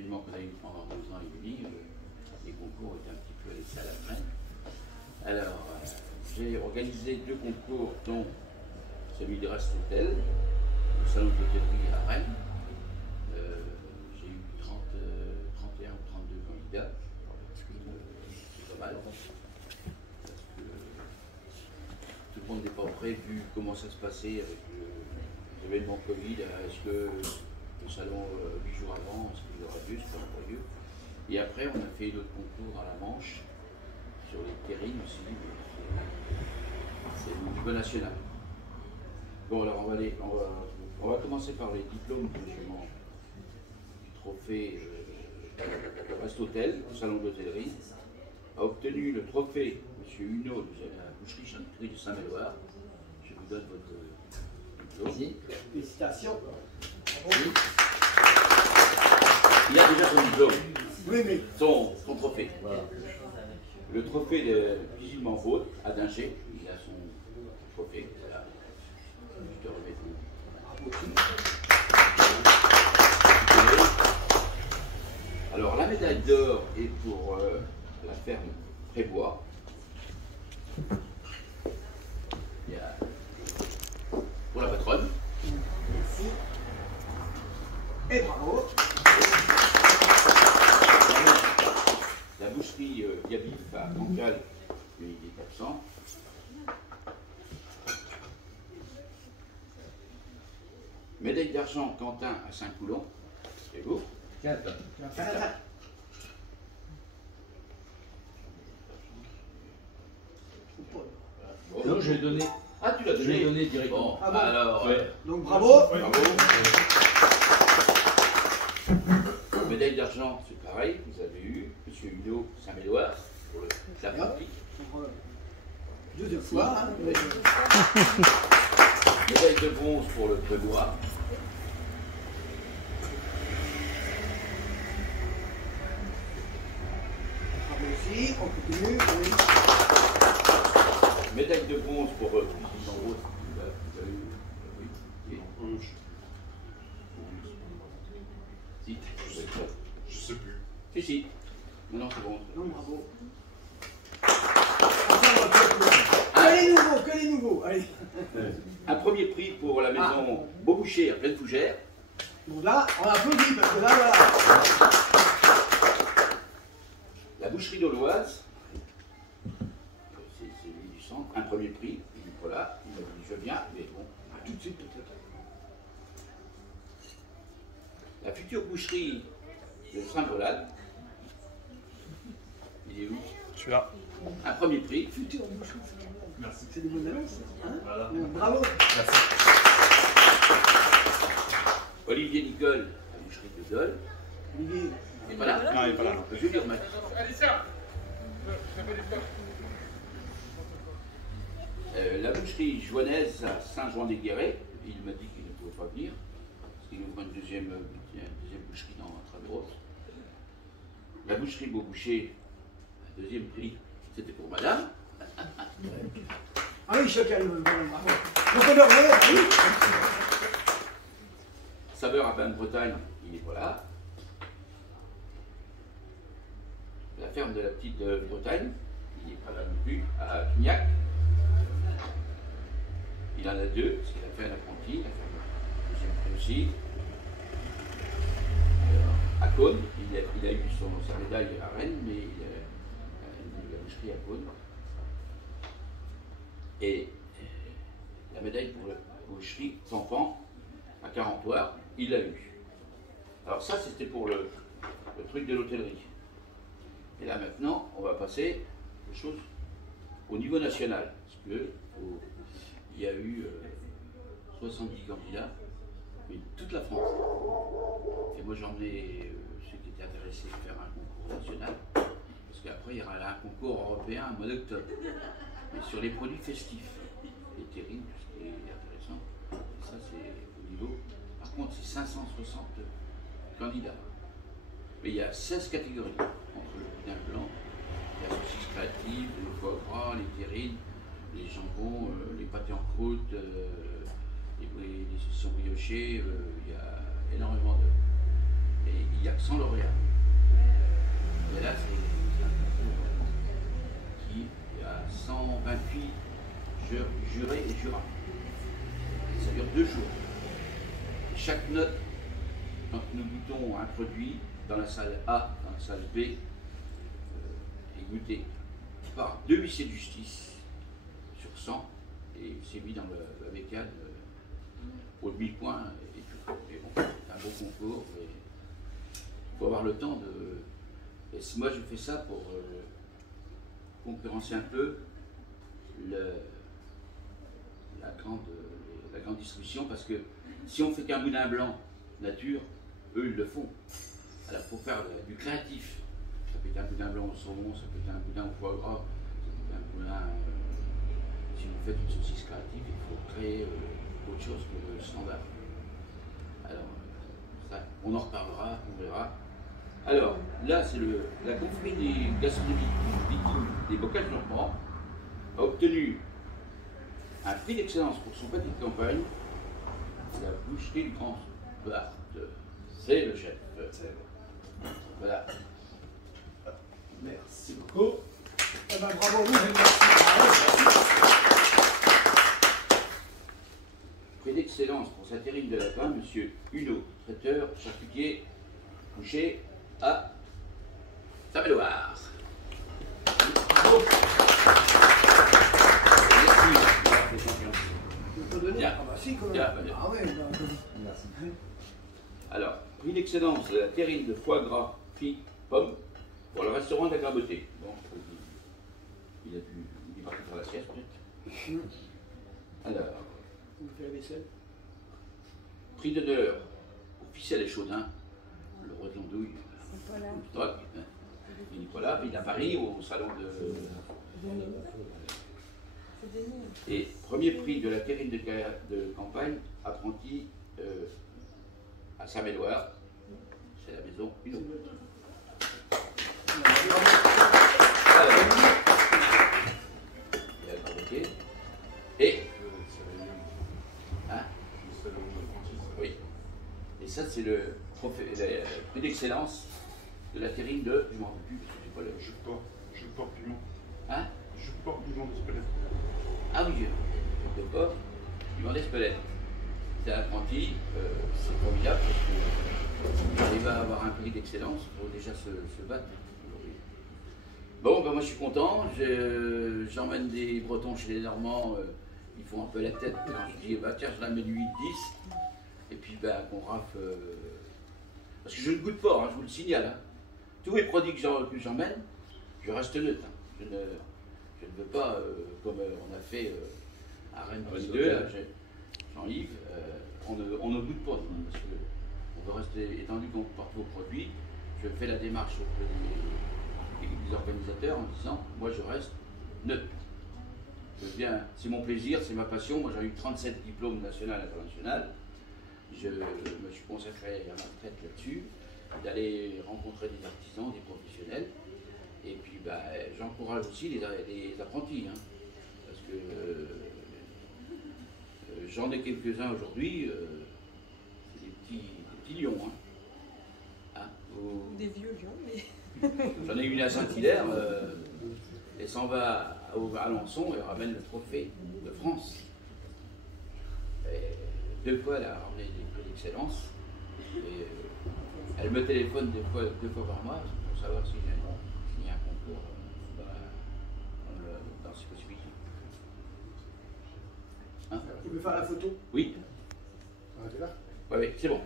Qu'on a eu pendant 2 ans et demi, les concours étaient un petit peu laissés à la traîne. Alors, j'ai organisé 2 concours, dont celui de Rest-Hôtel, au salon de l'hôtellerie à Rennes. J'ai eu 31 ou 32 candidats. C'est pas mal. Parce que tout le monde n'est pas prêt, vu comment ça se passait avec l'événement Covid. Est-ce que le salon 8 jours avant, est-ce qu'il y aura lieu, est-ce qu'il y aura lieu? Et après, on a fait d'autres concours à la Manche, sur les terrines aussi, c'est au niveau national. Bon, alors on va commencer par les diplômes justement du trophée Rest-Hôtel, au salon d'hôtellerie. A obtenu le trophée M. Huneau de la boucherie-charcuterie de Saint-Méloire. Je vous donne votre diplôme. Félicitations. Oui. Il a déjà son diplôme. Oui, mais Son trophée. Voilà. Le trophée de musulman Vaud à Dinger, il a son trophée. Voilà. Je te remets tout. Alors la médaille d'or est pour la ferme Prébois. Il y a pour la patronne. merci. Et bravo. La boucherie Yabif à Cancale, lui il est absent. Médaille d'argent Quentin à Saint-Coulon. C'est vous. Non, je l'ai donné. Ah, tu l'as donné. Je l'ai donné directement. Bon, Ah bon. alors, Ouais. Donc bravo. bravo. Médaille d'argent, c'est pareil, vous avez eu M. Huneau Saint-Méloire pour la pratique. Deuxième fois. Hein. Médaille de bronze pour le Benoît. Bravo aussi. On continue. Oui. Médaille de bronze pour Cuisine en Rose. Vous avez eu, oui. Si, Je sais plus. si. Non, non, c'est bon. Non, bravo. Que les nouveaux, que les nouveaux. Allez. Un premier prix pour la maison Beauboucher à Pleine Fougère. Donc là, on applaudit parce que là, voilà. La boucherie d'Auloise. C'est lui du centre. Un premier prix. Il dit voilà, il m'a dit je viens, mais bon, tout de suite peut-être. La future boucherie de Saint-Volal. Il est où? Je suis là. Un premier prix. Futur bouchon. Merci. C'est des bonnes annonces. Hein. Voilà. Bravo. Merci. Olivier Nicole, la boucherie de Dole. Olivier. Et voilà. Non, il est pas là. Je vais lui remettre. La boucherie joannaise à Saint-Jean-des-Guérets, il m'a dit qu'il ne pouvait pas venir, parce qu'il ouvre une deuxième boucherie dans Intramuros. La boucherie Beauboucher, un deuxième prix, c'était pour madame. Ah oui, chacun. Bravo. Donc on leur remet, oui. Saveur à Bain-de-Bretagne, il est pas là. La ferme de la petite Bretagne, il n'est pas là non plus, à Pignac. Il en a 2, parce qu'il a fait un apprenti, il a fait un deuxième prix aussi. À Cône, il a eu sa médaille à Rennes, mais il a la boucherie à Cône. Et la médaille pour la boucherie d'enfant à Carentoire, il l'a eu. Alors ça, c'était pour le truc de l'hôtellerie. Et là maintenant, on va passer aux choses au niveau national, parce que il y a eu 70 candidats, mais toute la France. Et moi j'en ai ceux qui étaient intéressés à faire un concours national, parce qu'après il y aura un concours européen au mois d'octobre, mais sur les produits festifs, les terrines, tout ce qui est intéressant. Et ça c'est au niveau. Par contre c'est 560 candidats. Mais il y a 16 catégories, entre le boudin blanc, la saucisse créative, le foie gras, les terrines, les jambons, les pâtés en croûte, les saucissons briochés, il y a énormément de... Et il n'y a que 100 lauréats. Jura. Ça dure 2 jours. Chaque note, quand nous goûtons un produit dans la salle A, dans la salle B, est goûtée par 2 huissiers de justice sur 100 et c'est mis dans la bécane au demi-point et tout. Mais bon, c'est un beau concours. Il faut avoir le temps de. Et moi, je fais ça pour concurrencer un peu la grande distribution, parce que si on fait qu'un boudin blanc nature, eux ils le font. Alors il faut faire du créatif. Ça peut être un boudin blanc au saumon, ça peut être un boudin au foie gras, ça peut être un boudin. Si vous faites une saucisse créative, il faut créer autre chose que le standard. Alors, ça, on en reparlera, on verra. Alors, là, c'est la confrérie des gastronomies des bocages normands a obtenu un prix d'excellence pour son petit de campagne. C'est la boucherie du Grand Bart. C'est le chef. Voilà. Merci beaucoup. Eh ben, bravo, nous, merci. Prix d'excellence pour sa terrine de lapin, monsieur Hulot, traiteur, charcutier, boucher à Saint-Méloire. Bravo. Merci, les champions. On peut donner. Bien. Ah bah si, quand même. Bien, bien. Ah ouais, bah, Merci. Alors, prix d'excellence de la terrine de foie gras, figue, pomme, pour le restaurant de la Graboté. Bon, il est parti faire la sieste peut-être. Alors, on fait la vaisselle. prix d'honneur au Ficelle et Chaudin, le roi de l'andouille. Voilà. Et Nicolas, il est à Paris au salon de. C'est des nuls. Et premier prix de la terrine de campagne, apprenti à Saint-Méloire, c'est la maison Hulot. Alors, il y a le Graboté. Et. Hein? Oui. Et ça, c'est le prix d'excellence de la terrine de. Je m'en rappelle plus, parce que j'ai pas le. Je porte piment. Hein? Je porte piment de Spelette. Ah oui, je porte piment d'Espelette. C'est un apprenti, c'est formidable parce que j'arrive à avoir un prix d'excellence, il faut déjà se battre aujourd'hui. Bon, ben moi je suis content, j'emmène des Bretons chez les Normands, ils font un peu la tête quand je dis bah tiens je l'amène 8-10, et puis ben qu'on rafle. Parce que je ne goûte pas, hein, je vous le signale. Hein. Tous les produits que j'emmène, je reste neutre. Hein. Je ne veux pas, comme on a fait à Rennes 2, Jean-Yves, on ne goûte pas, parce qu'on veut rester étendu qu'on porte vos produits. Je fais la démarche auprès des organisateurs en disant, moi je reste neutre. C'est mon plaisir, c'est ma passion. Moi j'ai eu 37 diplômes national et international. Je me suis consacré à ma retraite là-dessus, d'aller rencontrer des artisans, des professionnels. Et puis bah, j'encourage aussi les apprentis, hein, parce que j'en ai quelques-uns aujourd'hui, c'est des petits lions. Hein. Des vieux lions, mais. J'en ai une à Saint-Hilaire, elle s'en va à Alençon et ramène le trophée de France. Et 2 fois elle a ramené des prix d'excellence. Et elle me téléphone 2 fois par mois pour savoir si j'ai un concours dans ces possibilités. Hein? Tu veux faire la photo? Oui. Ah, t'es là? Oui, c'est bon.